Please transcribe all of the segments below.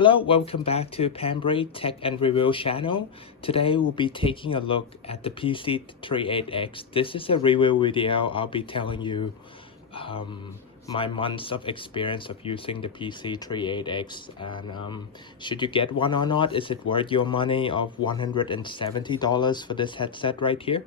Hello, welcome back to Pambry Tech and Review channel. Today we'll be taking a look at the PC38X. This is a review video. I'll be telling you my months of experience of using the PC38X and should you get one or not. Is it worth your money of $170 for this headset right here?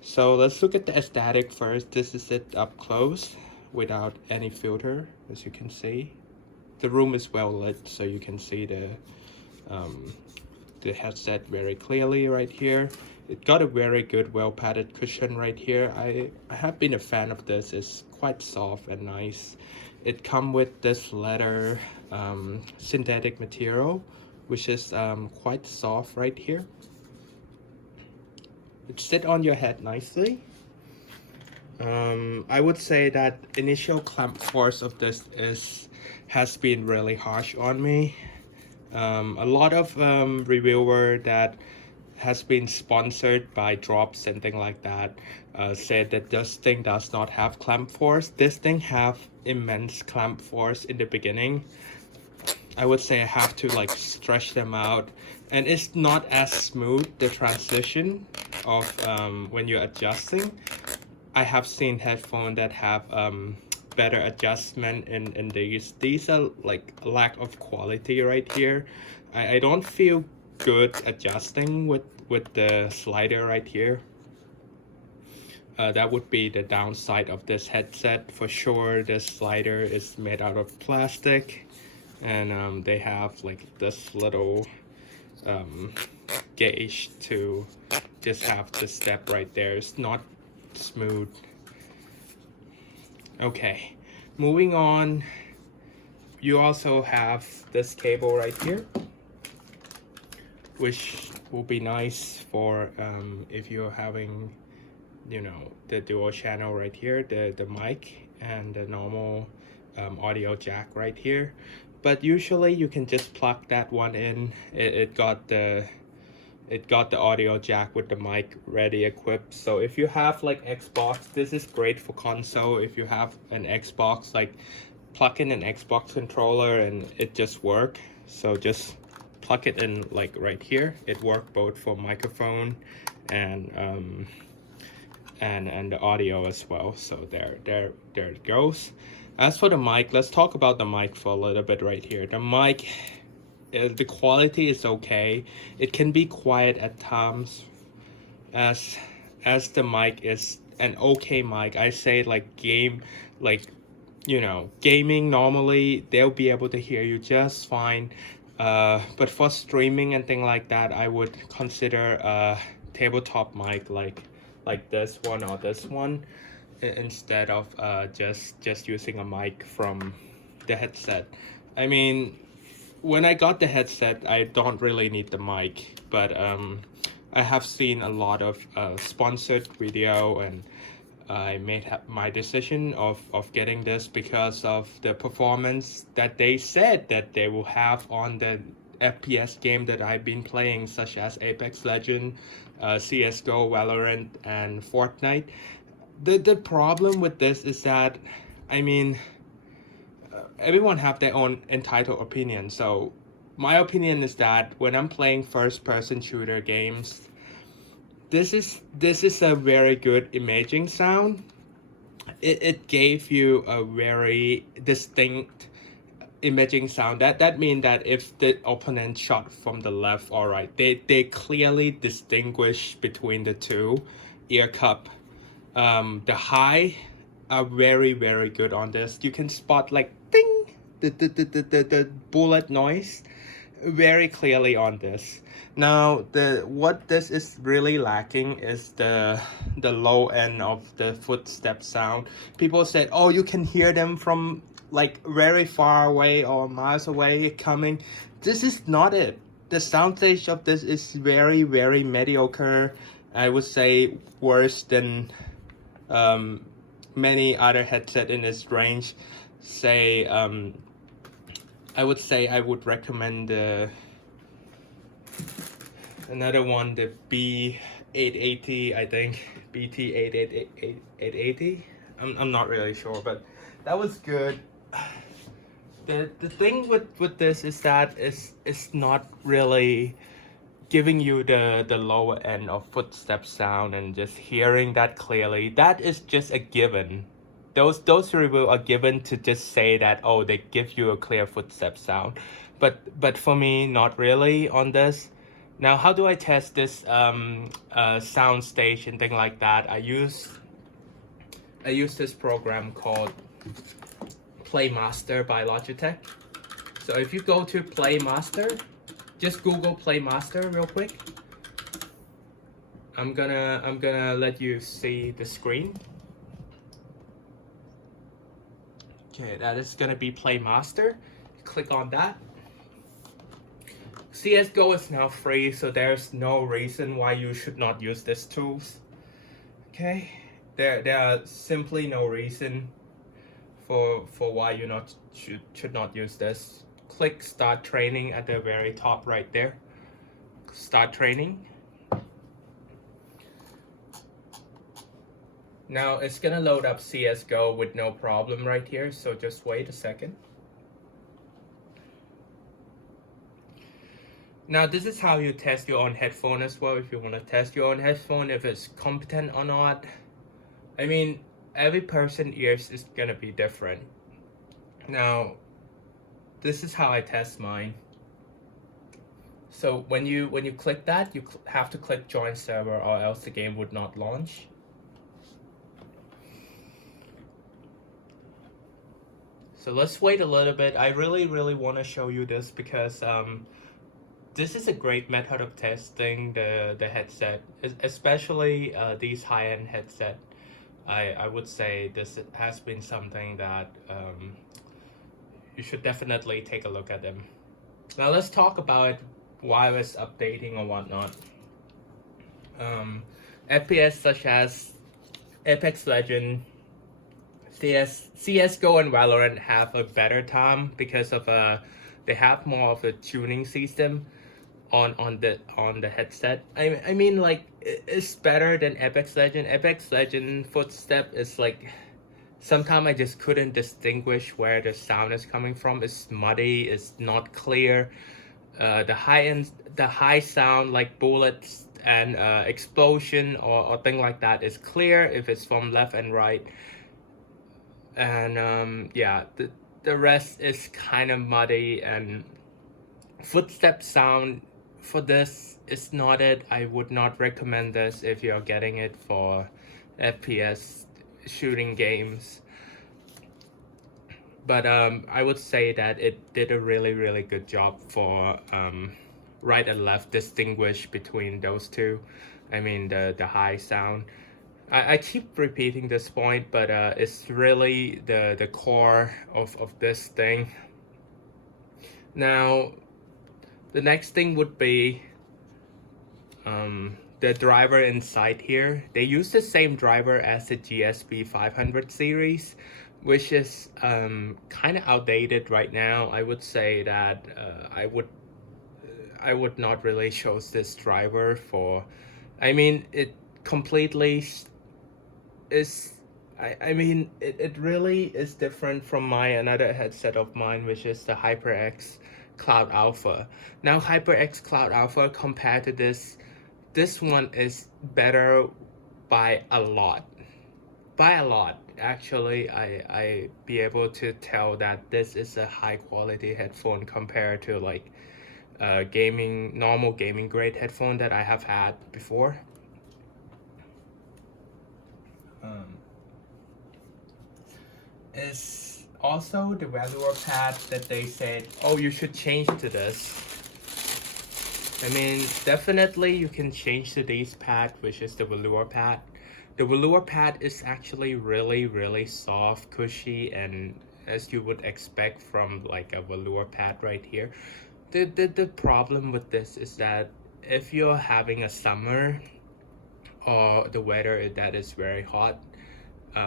So let's look at the aesthetic first. This is it up close without any filter, as you can see. The room is well lit, so you can see the headset very clearly right here. It got a very good well padded cushion right here. I have been a fan of this. It's quite soft and nice. It comes with this leather synthetic material, which is quite soft right here. It sits on your head nicely. I would say that initial clamp force of this has been really harsh on me. A lot of reviewer that has been sponsored by drops and things like that said that this thing does not have clamp force. This thing have immense clamp force in the beginning. I would say I have to like stretch them out, and it's not as smooth, the transition of when you're adjusting. I have seen headphones that have better adjustment in these. These are like lack of quality right here. I don't feel good adjusting with the slider right here. That would be the downside of this headset for sure. This slider is made out of plastic, and they have like this little gauge to just have the step right there. It's not smooth. Okay, moving on, you also have this cable right here, which will be nice for if you're having, you know, the dual channel right here, the mic and the normal audio jack right here. But usually you can just plug that one in. It got the audio jack with the mic ready equipped. So if you have like Xbox, this is great for console. If you have an Xbox, like plug in an Xbox controller and it just work. So just plug it in like right here. It worked both for microphone and the audio as well. So there it goes. As for the mic, let's talk about the mic for a little bit right here. The mic, the quality is okay. It can be quiet at times, as the mic is an okay mic. I say like gaming normally they'll be able to hear you just fine. But for streaming and things like that, I would consider a tabletop mic like this one or this one, instead of just using a mic from the headset. I mean, when I got the headset, I don't really need the mic, but I have seen a lot of sponsored video, and I made my decision of getting this because of the performance that they said that they will have on the FPS game that I've been playing, such as Apex Legends, CSGO, Valorant, and Fortnite. The problem with this is that, I mean, everyone have their own entitled opinion. So my opinion is that when I'm playing first-person shooter games, this is a very good imaging sound. It gave you a very distinct imaging sound. That means that if the opponent shot from the left or right, they clearly distinguish between the two ear cup. The high are very good on this. You can spot like ding, the bullet noise very clearly on this. Now what this is really lacking is the low end of the footstep sound. People said, oh, you can hear them from like very far away or miles away coming. This is not it. The soundstage of this is very mediocre. I would say worse than many other headset in this range. Say I would recommend another one, the B880, I think BT880. I'm not really sure, but that was good. the thing with this is that it's not really giving you the lower end of footstep sound and just hearing that clearly. That is just a given. Those reviews are given to just say that, oh, they give you a clear footstep sound, but for me, not really on this. Now, how do I test this soundstage and thing like that? I use this program called Playmaster by Logitech. So if you go to Playmaster, just Google Playmaster real quick. I'm gonna let you see the screen. Okay, that is gonna be Playmaster. Click on that. CSGO is now free, so there's no reason why you should not use these tools. Okay, there are simply no reason for why you should not use this. Click Start Training at the very top right there. Start Training. Now it's gonna load up CSGO with no problem right here, so just wait a second. Now this is how you test your own headphone as well, if you want to test your own headphone, if it's competent or not. I mean, every person's ears is gonna be different. Now, this is how I test mine. So when you click that, you have to click Join Server, or else the game would not launch. So let's wait a little bit. I really want to show you this because this is a great method of testing the headset, especially these high-end headset. I would say this has been something that you should definitely take a look at them. Now let's talk about wireless updating or whatnot. FPS such as Apex Legends, CSGO and Valorant have a better time because of they have more of a tuning system on the headset. I mean, like, it's better than Apex Legends. Apex Legends Footstep is like, sometimes I just couldn't distinguish where the sound is coming from. It's muddy, it's not clear. The high sound like bullets and explosion or thing like that is clear if it's from left and right. And yeah, the rest is kind of muddy, and footstep sound for this is not it. I would not recommend this if you're getting it for FPS shooting games. But I would say that it did a really good job for right and left distinguish between those two. I mean the high sound. I keep repeating this point, but it's really the core of this thing. Now, the next thing would be the driver inside here. They use the same driver as the GSP 500 series, which is kind of outdated right now. I would say that I would not really choose this driver for. I mean, it completely is. I mean, it really is different from another headset of mine, which is the HyperX Cloud Alpha. Now, HyperX Cloud Alpha compared to this one is better by a lot. By a lot, actually. I be able to tell that this is a high quality headphone compared to like normal gaming grade headphone that I have had before. Is also the velour pad that they said, oh, you should change to this. I mean, definitely you can change to this pad, which is the velour pad. The velour pad is actually really soft, cushy, and as you would expect from like a velour pad right here. The problem with this is that if you're having a summer or the weather that is very hot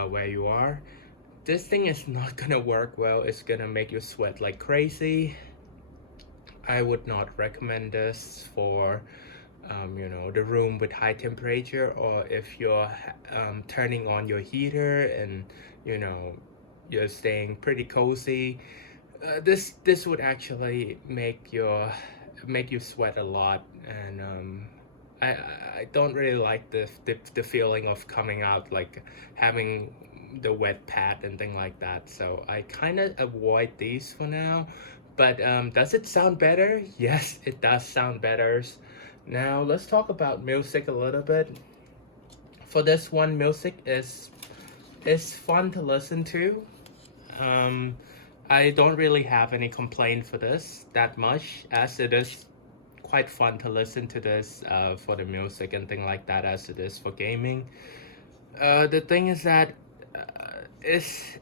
where you are, this thing is not gonna work well. It's gonna make you sweat like crazy. I would not recommend this for you know, the room with high temperature, or if you're turning on your heater and you know you're staying pretty cozy. this would actually make you sweat a lot, and I don't really like the feeling of coming out, like having the wet pad and thing like that. So I kind of avoid these for now. But does it sound better? Yes, it does sound better. Now let's talk about music a little bit. For this one, music is fun to listen to. Um, I don't really have any complaint for this that much, as it is quite fun to listen to this for the music and thing like that, as it is for gaming. The thing is that it's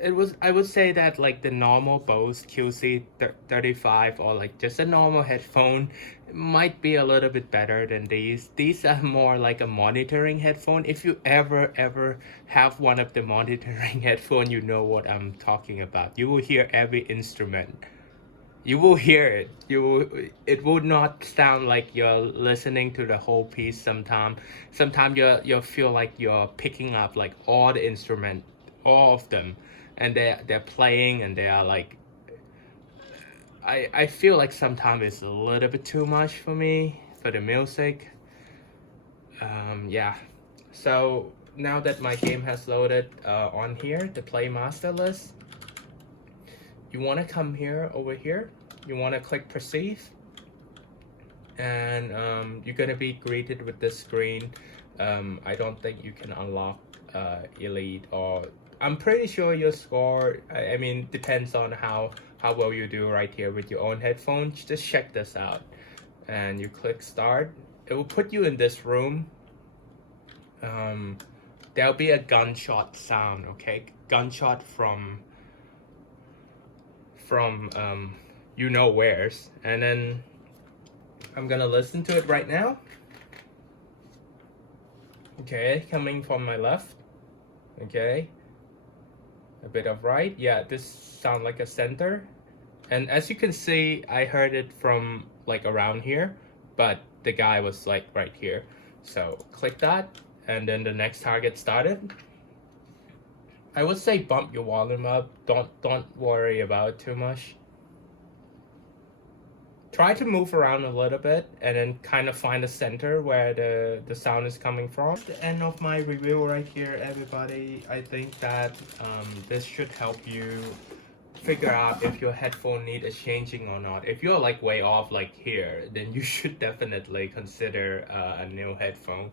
it was I would say that like the normal Bose QC35 or like just a normal headphone might be a little bit better than these. These are more like a monitoring headphone. If you ever have one of the monitoring headphone, you know what I'm talking about. You will hear every instrument. You will hear it. It will not sound like you're listening to the whole piece. Sometimes you feel like you're picking up like all the instrument, all of them, and they're playing, and they are like, I feel like sometimes it's a little bit too much for me for the music. Yeah. So now that my game has loaded on here, the play master list, you want to come here, over here, you want to click perceive, and you're going to be greeted with this screen. I don't think you can unlock elite, or I'm pretty sure your score, I mean, depends on how well you do right here with your own headphones. Just check this out, and you click start. It will put you in this room. There'll be a gunshot sound, okay? Gunshot from you know where's, and then I'm gonna listen to it right now. Okay, coming from my left. Okay, a bit of right. Yeah, this sound like a center, and as you can see, I heard it from like around here, but the guy was like right here. So click that, and then the next target started. I would say bump your volume up. Don't worry about it too much. Try to move around a little bit, and then kind of find the center where the sound is coming from. At the end of my review right here, everybody, I think that this should help you figure out if your headphone need a changing or not. If you're like way off like here, then you should definitely consider a new headphone.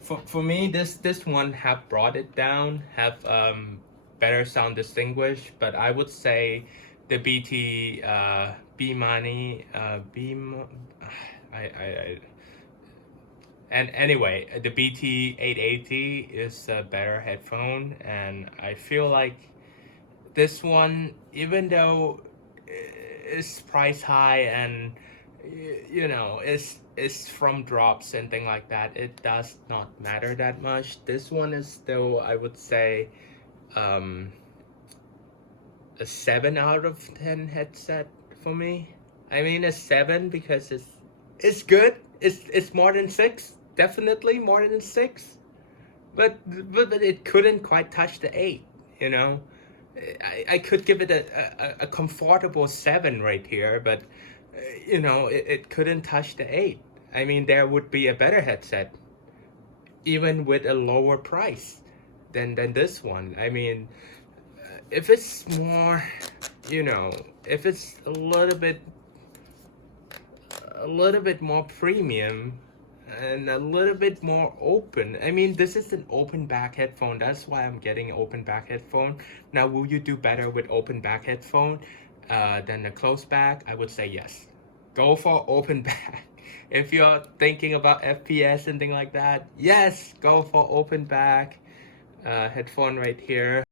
For me, this one have brought it down, have better sound distinguished, but I would say the BT B money and anyway, the BT880 is a better headphone, and I feel like this one, even though it's price high and you know it's from drops and thing like that, it does not matter that much. This one is still, I would say, a 7 out of 10 headset for me. I mean a 7 because it's good. It's more than 6, definitely more than 6, but it couldn't quite touch the 8, you know. I could give it a comfortable 7 right here, but you know, it couldn't touch the 8. I mean, there would be a better headset, even with a lower price than this one. I mean, if it's more, you know, if it's a little bit more premium and a little bit more open. I mean, this is an open back headphone. That's why I'm getting an open back headphone. Now, will you do better with open back headphone than a closed back? I would say yes. Go for open back. If you're thinking about FPS and things like that, yes, go for open back headphone right here.